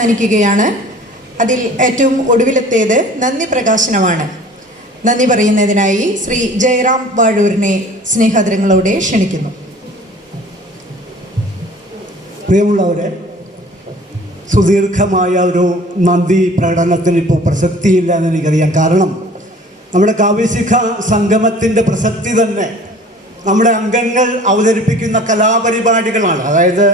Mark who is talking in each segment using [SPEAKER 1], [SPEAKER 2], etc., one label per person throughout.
[SPEAKER 1] അവസാനിക്കുകയാണ്. അതിൽ ഏറ്റവും ഒടുവിലത്തേത് നന്ദി പ്രകാശനമാണ്. നന്ദി പറയുന്നതിനായി ശ്രീ ജയറാം വാഴൂരിനെ സ്നേഹാദരങ്ങളോടെ ക്ഷണിക്കുന്നു.
[SPEAKER 2] പ്രിയമുള്ളവരെ സുദീർഘമായ ഒരു നന്ദി പ്രകടനത്തിന് ഇപ്പോൾ പ്രസക്തിയില്ല എന്ന് എനിക്കറിയാം കാരണം നമ്മുടെ കാവ്യശിഖ സംഗമത്തിന്റെ പ്രസക്തി തന്നെ നമ്മുടെ അംഗങ്ങൾ അവതരിപ്പിക്കുന്ന കലാപരിപാടികളാണ്. അതായത്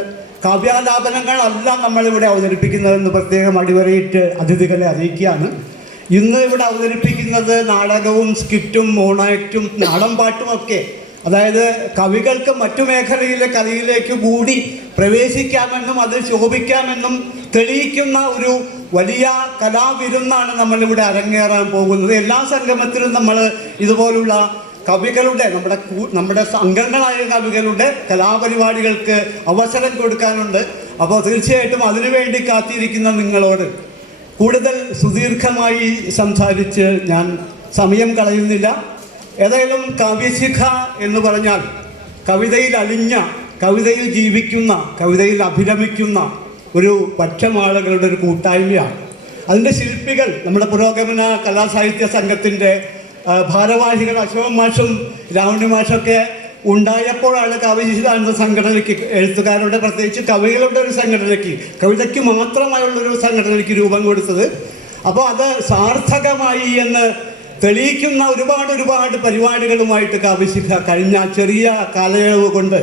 [SPEAKER 2] കാവ്യാലാപനങ്ങളല്ല നമ്മളിവിടെ അവതരിപ്പിക്കുന്നതെന്ന് പ്രത്യേകം അടിവരയിട്ട് അതിഥികളെ അറിയിക്കുകയാണ്. ഇന്ന് ഇവിടെ അവതരിപ്പിക്കുന്നത് നാടകവും സ്കിറ്റും മോണാക്റ്റും നാടൻ പാട്ടുമൊക്കെ അതായത് കവികൾക്ക് മറ്റു മേഖലയിലെ കലയിലേക്ക് കൂടി പ്രവേശിക്കാമെന്നും അത് ശോഭിക്കാമെന്നും തെളിയിക്കുന്ന ഒരു വലിയ കലാവിരുന്നാണ് നമ്മളിവിടെ അരങ്ങേറാൻ പോകുന്നത്. എല്ലാ സംഗമത്തിലും നമ്മൾ ഇതുപോലുള്ള കവികളുടെ നമ്മുടെ നമ്മുടെ അംഗങ്ങളായ കവികളുടെ കലാപരിപാടികൾക്ക് അവസരം കൊടുക്കാനുണ്ട്. അപ്പോൾ തീർച്ചയായിട്ടും അതിനുവേണ്ടി കാത്തിരിക്കുന്ന നിങ്ങളോട് കൂടുതൽ സുദീർഘമായി സംസാരിച്ച് ഞാൻ സമയം കളയുന്നില്ല. ഏതായാലും കവിശിഖ എന്ന് പറഞ്ഞാൽ കവിതയിൽ അലിഞ്ഞ കവിതയിൽ ജീവിക്കുന്ന കവിതയിൽ അഭിരമിക്കുന്ന ഒരു പക്ഷം ആളുകളുടെ ഒരു കൂട്ടായ്മയാണ്. അതിന്റെ ശില്പികൾ നമ്മുടെ പുരോഗമന കലാസാഹിത്യ സംഘത്തിന്റെ ഭാരവാഹികൾ അശോകം മാഷും രാവണി മാഷൊക്കെ ഉണ്ടായപ്പോഴാണ് കവി എന്ന സംഘടനയ്ക്ക് എഴുത്തുകാരുടെ പ്രത്യേകിച്ച് കവികളുടെ ഒരു സംഘടനയ്ക്ക് കവിതയ്ക്ക് മാത്രമായുള്ളൊരു സംഘടനയ്ക്ക് രൂപം കൊടുത്തത്. അപ്പോൾ അത് സാർത്ഥകമായി എന്ന് തെളിയിക്കുന്ന ഒരുപാട് ഒരുപാട് പരിപാടികളുമായിട്ട് കവിശിഖ കഴിഞ്ഞ ചെറിയ കാലയളവ് കൊണ്ട്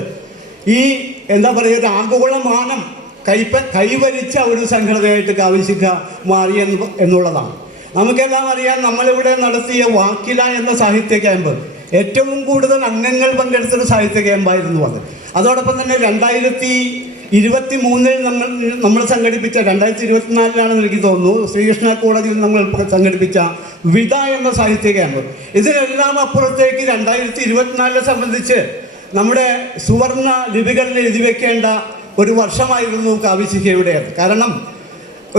[SPEAKER 2] ഈ എന്താ പറയുക ഒരു ആഗോളമാനം കൈപ്പ കൈവരിച്ച ഒരു സംഘടനയായിട്ട് കവിശിഖ മാറി എന്നുള്ളതാണ്. നമുക്കെല്ലാം അറിയാം നമ്മളിവിടെ നടത്തിയ വാക്കില എന്ന സാഹിത്യ ക്യാമ്പ് ഏറ്റവും കൂടുതൽ അംഗങ്ങൾ പങ്കെടുത്തൊരു സാഹിത്യ ക്യാമ്പായിരുന്നു അത്. അതോടൊപ്പം തന്നെ രണ്ടായിരത്തി ഇരുപത്തി മൂന്നിൽ നമ്മൾ നമ്മൾ സംഘടിപ്പിച്ച രണ്ടായിരത്തി ഇരുപത്തിനാലിലാണെന്ന് എനിക്ക് തോന്നുന്നു ശ്രീകൃഷ്ണ കോളേജിൽ നമ്മൾ സംഘടിപ്പിച്ച വിത എന്ന സാഹിത്യ ക്യാമ്പ്. ഇതിനെല്ലാം അപ്പുറത്തേക്ക് രണ്ടായിരത്തി ഇരുപത്തിനാലിനെ സംബന്ധിച്ച് നമ്മുടെ സുവർണ ലിപികളിൽ എഴുതി വെക്കേണ്ട ഒരു വർഷമായിരുന്നു കാവ്യശിഖയുടേത് കാരണം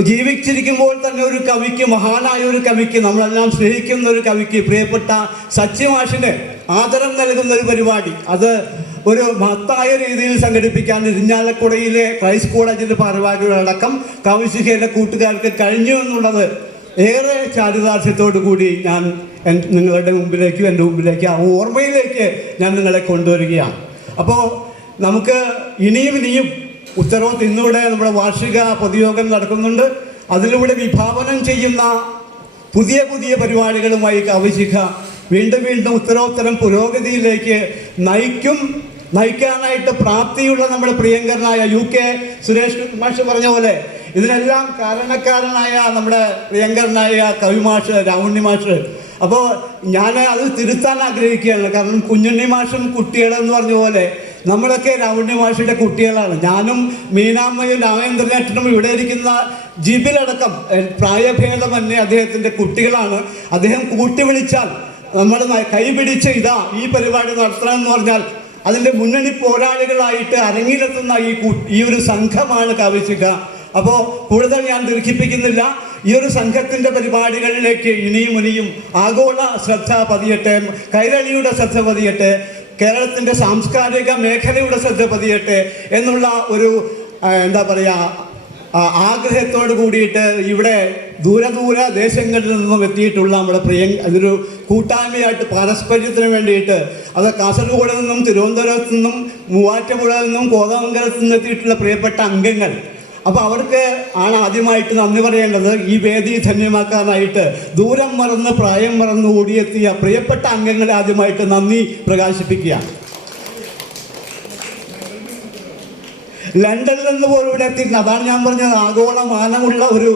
[SPEAKER 2] ജീവിച്ചിരിക്കുമ്പോൾ തന്നെ ഒരു കവിക്ക് മഹാനായ ഒരു കവിക്ക് നമ്മളെല്ലാം സ്നേഹിക്കുന്ന ഒരു കവിക്ക് പ്രിയപ്പെട്ട സച്ചിമാഷിന് ആദരം നൽകുന്ന ഒരു പരിപാടി. അത് ഒരു മഹത്തായ രീതിയിൽ സംഘടിപ്പിക്കാൻ ഇരിഞ്ഞാലക്കുടയിലെ ക്രൈസ്റ്റ് കോളേജിന്റെ ഭാരവാഹികളടക്കം കവിശിഖയുടെ കൂട്ടുകാർക്ക് കഴിഞ്ഞു എന്നുള്ളത് ഏറെ ചാരിതാർത്ഥ്യത്തോടു കൂടി ഞാൻ നിങ്ങളുടെ മുമ്പിലേക്കും എന്റെ മുമ്പിലേക്ക് ആ ഓർമ്മയിലേക്ക് ഞാൻ നിങ്ങളെ കൊണ്ടുവരികയാണ്. അപ്പോൾ നമുക്ക് ഇനിയും ഇനിയും ഉത്തരവാദിത്വം ഇന്നിവിടെ നമ്മുടെ വാർഷിക പൊതുയോഗം നടക്കുന്നുണ്ട്. അതിലൂടെ വിഭാവനം ചെയ്യുന്ന പുതിയ പുതിയ പരിപാടികളുമായി കാവശിഖ വീണ്ടും വീണ്ടും ഉത്തരോത്തരം പുരോഗതിയിലേക്ക് നയിക്കും നയിക്കാനായിട്ട് പ്രാപ്തിയുള്ള നമ്മുടെ പ്രിയങ്കരനായ യു കെ സുരേഷ് മാഷ് പറഞ്ഞ പോലെ ഇതിനെല്ലാം കാരണക്കാരനായ നമ്മുടെ പ്രിയങ്കരനായ കവി മാഷ് രാവുണ്ണി മാഷ്. അപ്പോൾ ഞാൻ അത് തിരുത്താൻ ആഗ്രഹിക്കുകയാണ്. കാരണം കുഞ്ഞുണ്ണി മാഷും കുട്ടികളെന്ന് പറഞ്ഞ പോലെ നമ്മളൊക്കെ രാവണ്യ മാഷിയുടെ കുട്ടികളാണ്. ഞാനും മീനാമ്മയും രാമേന്ദ്രനേട്ടനും ഇവിടെ ഇരിക്കുന്ന ജിബിലടക്കം പ്രായഭേദമന്യേ അദ്ദേഹത്തിന്റെ കുട്ടികളാണ്. അദ്ദേഹം കൂട്ടി വിളിച്ചാൽ നമ്മൾ കൈപിടിച്ച് ഇതാ ഈ പരിപാടി നടത്തണം എന്ന് പറഞ്ഞാൽ അതിന്റെ മുന്നണി പോരാളികളായിട്ട് അരങ്ങിലെത്തുന്ന ഈ ഈ ഒരു സംഘമാണ് കാവ്യശിഖ. അപ്പോൾ കൂടുതൽ ഞാൻ ദീർഘിപ്പിക്കുന്നില്ല. ഈ ഒരു സംഘത്തിന്റെ പരിപാടികളിലേക്ക് ഇനിയും ഇനിയും ആഗോള ശ്രദ്ധ പതിയട്ടെ കൈരളിയുടെ ശ്രദ്ധ പതിയട്ടെ. കേരളത്തിന്റെ സാംസ്കാരിക മേഖലയുടെ ശ്രദ്ധ പതിയട്ടെ എന്നുള്ള ഒരു എന്താ പറയുക ആഗ്രഹത്തോട് കൂടിയിട്ട് ഇവിടെ ദൂര ദൂര ദേശങ്ങളിൽ നിന്നും എത്തിയിട്ടുള്ള നമ്മുടെ പ്രിയ അതൊരു കൂട്ടായ്മയായിട്ട് പാരസ്പര്യത്തിന് വേണ്ടിയിട്ട് അത് കാസർഗോഡ് നിന്നും തിരുവനന്തപുരത്ത് നിന്നും മൂവാറ്റുപുഴ നിന്നും കോതമംഗലത്ത് നിന്നും എത്തിയിട്ടുള്ള പ്രിയപ്പെട്ട അംഗങ്ങൾ അപ്പോൾ അവർക്ക് ആണ് ആദ്യമായിട്ട് നന്ദി പറയേണ്ടത് ഈ വേദി ധന്യമാക്കാനായിട്ട്. ദൂരം മറന്ന് പ്രായം മറന്ന് ഓടിയെത്തിയ പ്രിയപ്പെട്ട അംഗങ്ങളെ ആദ്യമായിട്ട് നന്ദി പ്രകാശിപ്പിക്കുക. ലണ്ടനിൽ നിന്ന് പോലും ഇവിടെ എത്തിയിട്ടുണ്ട് അതാണ് ഞാൻ പറഞ്ഞത്. ആഗോള മാനമുള്ള ഒരു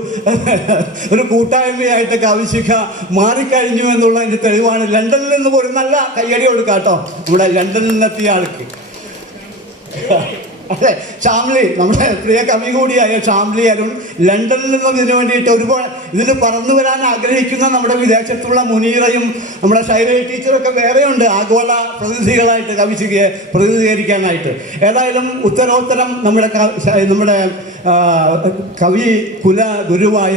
[SPEAKER 2] ഒരു കൂട്ടായ്മയായിട്ട് കവിശിഖ മാറിക്കഴിഞ്ഞു എന്നുള്ളതിന്റെ തെളിവാണ്. ലണ്ടനിൽ നിന്ന് പോലും നല്ല കയ്യടി കൊടുക്കാം കേട്ടോ ഇവിടെ ലണ്ടനിൽ നിന്നെത്തിയ ആൾക്ക്. അതെ ഷാംലി നമ്മുടെ പ്രിയ കവി കൂടിയായ ഷാംലി അരുൺ ലണ്ടനിൽ നിന്നും ഇതിനു വേണ്ടിയിട്ട് ഒരുപാട് ഇതിൽ പറന്നു വരാൻ ആഗ്രഹിക്കുന്ന നമ്മുടെ വിദേശത്തുള്ള മുനീറയും നമ്മുടെ ശൈല ടീച്ചറൊക്കെ വേറെയുണ്ട്. ആഗോള പ്രതിനിധികളായിട്ട് കവിശികയെ പ്രതിനിധീകരിക്കാനായിട്ട്. ഏതായാലും ഉത്തരോത്തരം നമ്മുടെ നമ്മുടെ കവി കുല ഗുരുവായ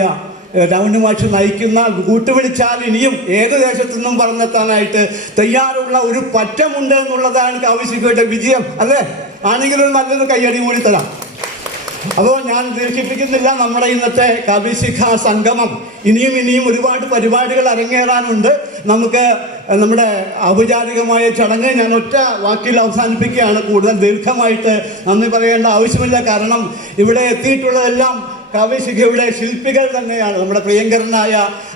[SPEAKER 2] രൗണ്യമാഷ് നയിക്കുന്ന കൂട്ടുവിളിച്ചാൽ ഇനിയും ഏത് ദേശത്തു നിന്നും പറഞ്ഞെത്താനായിട്ട് തയ്യാറുള്ള ഒരു പറ്റമുണ്ട് എന്നുള്ളതാണ് കവിശിക്കയുടെ വിജയം അല്ലേ? ആണെങ്കിലും നല്ലൊരു കയ്യടി കൂടി തരാം. അപ്പോൾ ഞാൻ ദീർഘിപ്പിക്കുന്നില്ല നമ്മുടെ ഇന്നത്തെ കവിശിഖ സംഗമം. ഇനിയും ഇനിയും ഒരുപാട് പരിപാടികൾ അരങ്ങേറാനുണ്ട്. നമുക്ക് നമ്മുടെ ഔപചാരികമായ ചടങ്ങ് ഞാൻ ഒറ്റ വാക്കിൽ അവസാനിപ്പിക്കുകയാണ്. കൂടുതൽ ദീർഘമായിട്ട് നന്ദി പറയേണ്ട ആവശ്യമില്ല. കാരണം ഇവിടെ എത്തിയിട്ടുള്ളതെല്ലാം കാവ്യശിഖയുടെ ശില്പികൾ തന്നെയാണ്. നമ്മുടെ പ്രിയങ്കരനായ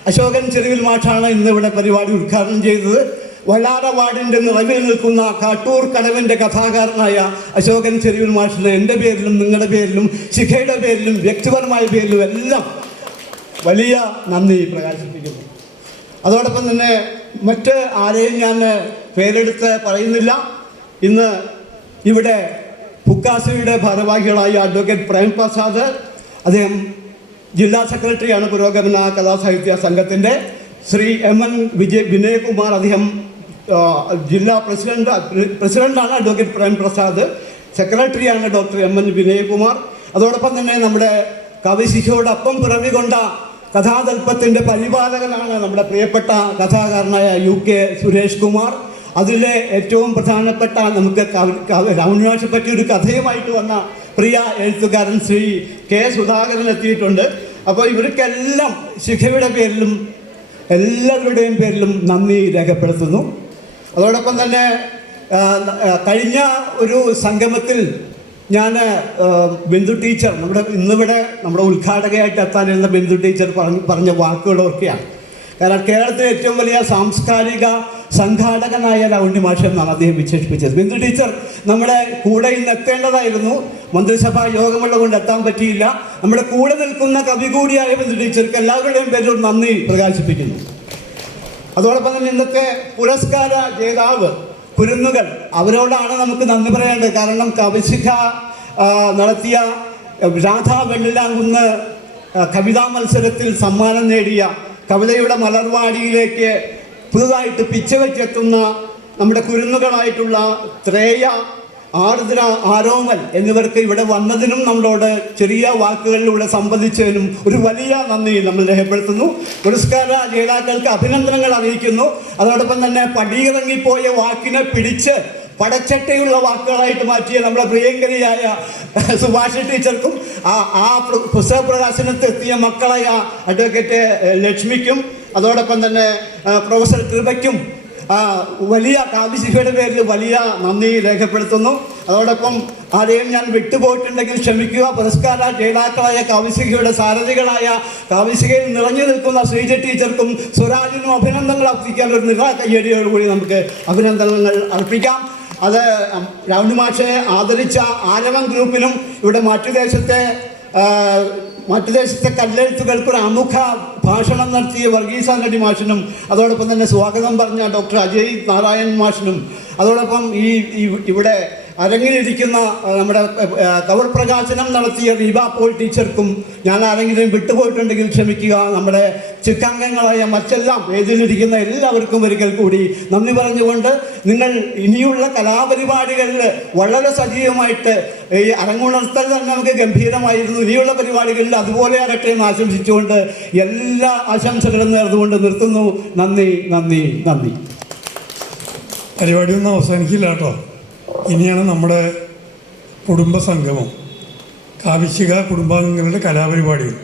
[SPEAKER 2] അശോകൻ ചെരുവിൽ മാഷാണ് ഇന്ന് ഇവിടെ പരിപാടി ഉദ്ഘാടനം ചെയ്തത്. വല്ലാറ വാർഡിന്റെ നിറവിൽ നിൽക്കുന്ന കാട്ടൂർ കടവിന്റെ കഥാകാരനായ അശോകൻ ചെറിയൂർ മാഷിന് എന്റെ പേരിലും നിങ്ങളുടെ പേരിലും ശിഖയുടെ പേരിലും വ്യക്തിപരമായ പേരിലും എല്ലാം വലിയ നന്ദി പ്രകാശിപ്പിക്കുന്നു. അതോടൊപ്പം തന്നെ മറ്റ് ആരെയും ഞാൻ പേരെടുത്ത് പറയുന്നില്ല. ഇന്ന് ഇവിടെ ഫുക്കാസയുടെ ഭാരവാഹികളായ അഡ്വക്കേറ്റ് പ്രേംപ്രസാദ് അദ്ദേഹം ജില്ലാ സെക്രട്ടറിയാണ് പുരോഗമന കലാസാഹിത്യ സംഘത്തിന്റെ ശ്രീ എം എൻ വിജയ് വിനയകുമാർ അദ്ദേഹം ജില്ലാ പ്രസിഡന്റ് പ്രസിഡന്റാണ് അഡ്വക്കേറ്റ് പ്രേംപ്രസാദ് സെക്രട്ടറിയാണ് ഡോക്ടർ എം എൻ വിനയകുമാർ. അതോടൊപ്പം തന്നെ നമ്മുടെ കവിശിഖയോടൊപ്പം പിറവികൊണ്ട കഥാതൽപ്പത്തിന്റെ പരിപാലകനാണ് നമ്മുടെ പ്രിയപ്പെട്ട കഥാകാരനായ യു കെ സുരേഷ് കുമാർ. അതിലെ ഏറ്റവും പ്രധാനപ്പെട്ട നമുക്ക് രാമനാഷെ പറ്റി ഒരു കഥയുമായിട്ട് വന്ന പ്രിയ എഴുത്തുകാരൻ ശ്രീ കെ സുധാകരൻ എത്തിയിട്ടുണ്ട്. അപ്പോൾ ഇവർക്കെല്ലാം ശിഖയുടെ പേരിലും എല്ലാവരുടെയും പേരിലും നന്ദി രേഖപ്പെടുത്തുന്നു. അതോടൊപ്പം തന്നെ കഴിഞ്ഞ ഒരു സംഗമത്തിൽ ഞാൻ ബിന്ദു ടീച്ചർ നമ്മുടെ ഇന്നിവിടെ നമ്മുടെ ഉദ്ഘാടകയായിട്ട് എത്താനിരുന്ന ബിന്ദു ടീച്ചർ പറഞ്ഞ പറഞ്ഞ വാക്കുകളൊക്കെയാണ്. കാരണം കേരളത്തിലെ ഏറ്റവും വലിയ സാംസ്കാരിക സംഘാടകനായ ലൗണ്യ മാഷ എന്നാണ് അദ്ദേഹം വിശേഷിപ്പിച്ചത്. ബിന്ദു ടീച്ചർ നമ്മുടെ കൂടെ ഇന്ന് എത്തേണ്ടതായിരുന്നു. മന്ത്രിസഭാ യോഗമുള്ള കൊണ്ട് എത്താൻ പറ്റിയില്ല. നമ്മുടെ കൂടെ നിൽക്കുന്ന കവി കൂടിയായ ബിന്ദു ടീച്ചർക്ക് എല്ലാവരുടെയും പേരിൽ നന്ദി പ്രകാശിപ്പിക്കുന്നു. അതോടൊപ്പം തന്നെ ഇന്നത്തെ പുരസ്കാര ജേതാവ് കുരുന്നുകൾ അവരോടാണ് നമുക്ക് നന്ദി പറയേണ്ടത്. കാരണം കവിശിഖ നടത്തിയ രാധാ വെള്ളിലാങ്കുന്ന് കവിതാ മത്സരത്തിൽ സമ്മാനം നേടിയ കവിതയുടെ മലർവാടിയിലേക്ക് പുതുതായിട്ട് പിച്ചവയ്ക്കെത്തുന്ന നമ്മുടെ കുരുന്നുകളായിട്ടുള്ള ത്രേയ ആർദ്ര ആരോമൽ എന്നിവർക്ക് ഇവിടെ വന്നതിനും നമ്മളോട് ചെറിയ വാക്കുകളിലൂടെ സംബന്ധിച്ചതിനും ഒരു വലിയ നന്ദി നമ്മൾ രേഖപ്പെടുത്തുന്നു. പുരസ്കാര ജേതാക്കൾക്ക് അഭിനന്ദനങ്ങൾ അറിയിക്കുന്നു. അതോടൊപ്പം തന്നെ പടിയിറങ്ങിപ്പോയ വാക്കിനെ പിടിച്ച് പടച്ചട്ടയുള്ള വാക്കുകളായിട്ട് മാറ്റിയ നമ്മുടെ പ്രിയങ്കരിയായ സുഭാഷ് ടീച്ചർക്കും ആ ആ പുസ്തക പ്രകാശനത്തിൽ എത്തിയ മക്കളായ അഡ്വക്കേറ്റ് ലക്ഷ്മിക്കും അതോടൊപ്പം തന്നെ പ്രൊഫസർ കൃപയ്ക്കും വലിയ കാവ്യശിഖയുടെ പേരിൽ വലിയ നന്ദി രേഖപ്പെടുത്തുന്നു. അതോടൊപ്പം ആരെയും ഞാൻ വിട്ടുപോയിട്ടുണ്ടെങ്കിൽ ക്ഷമിക്കുക. പുരസ്കാര ജേതാക്കളായ കാവ്യശിഖയുടെ സാരഥികളായ കാവ്യശിഖയിൽ നിറഞ്ഞു നിൽക്കുന്ന ശ്രീജ ടീച്ചർക്കും സ്വരാജിനും അഭിനന്ദനങ്ങൾ അർപ്പിക്കാൻ ഒരു നിറ കയ്യടിയോടുകൂടി നമുക്ക് അഭിനന്ദനങ്ങൾ അർപ്പിക്കാം. അത് രാവണി മാഷെ ആദരിച്ച ആരവം ഗ്രൂപ്പിനും ഇവിടെ മാറ്റുദേശത്തെ ആ, മറ്റുദേശത്തെ കല്ലെഴുത്തുകൾക്ക് ഒരു അമുഖ ഭാഷണം നടത്തിയ വർഗീസ് ആന്റണി മാഷിനും അതോടൊപ്പം തന്നെ സ്വാഗതം പറഞ്ഞ ഡോക്ടർ അജയ് നാരായൺ മാഷിനും അതോടൊപ്പം ഈ- ഇവിടെ അരങ്ങിലിരിക്കുന്ന നമ്മുടെ തവൾ പ്രകാശനം നടത്തിയ വിവ പോൾ ടീച്ചർക്കും ഞാൻ ആരെങ്കിലും വിട്ടുപോയിട്ടുണ്ടെങ്കിൽ ക്ഷമിക്കുക. നമ്മുടെ ചിത്രാംഗങ്ങളായ മറ്റെല്ലാം വേദിയിലിരിക്കുന്ന എല്ലാവർക്കും ഒരിക്കൽ കൂടി നന്ദി പറഞ്ഞുകൊണ്ട് നിങ്ങൾ ഇനിയുള്ള കലാപരിപാടികളിൽ വളരെ സജീവമായിട്ട് ഈ അരങ്ങുണർത്തൽ തന്നെ നമുക്ക് ഗംഭീരമായിരുന്നു. ഇനിയുള്ള പരിപാടികളിൽ അതുപോലെ ആകട്ടെ എന്ന് ആശംസിച്ചുകൊണ്ട് എല്ലാ ആശംസകളും നേർന്നുകൊണ്ട് നിർത്തുന്നു. നന്ദി നന്ദി നന്ദി.
[SPEAKER 3] പരിപാടിയൊന്നും അവസാനിക്കില്ല കേട്ടോ. ഇനിയാണ് നമ്മുടെ കുടുംബ സംഗമം കാവിശിക കുടുംബാംഗങ്ങളുടെ കലാപരിപാടികൾ.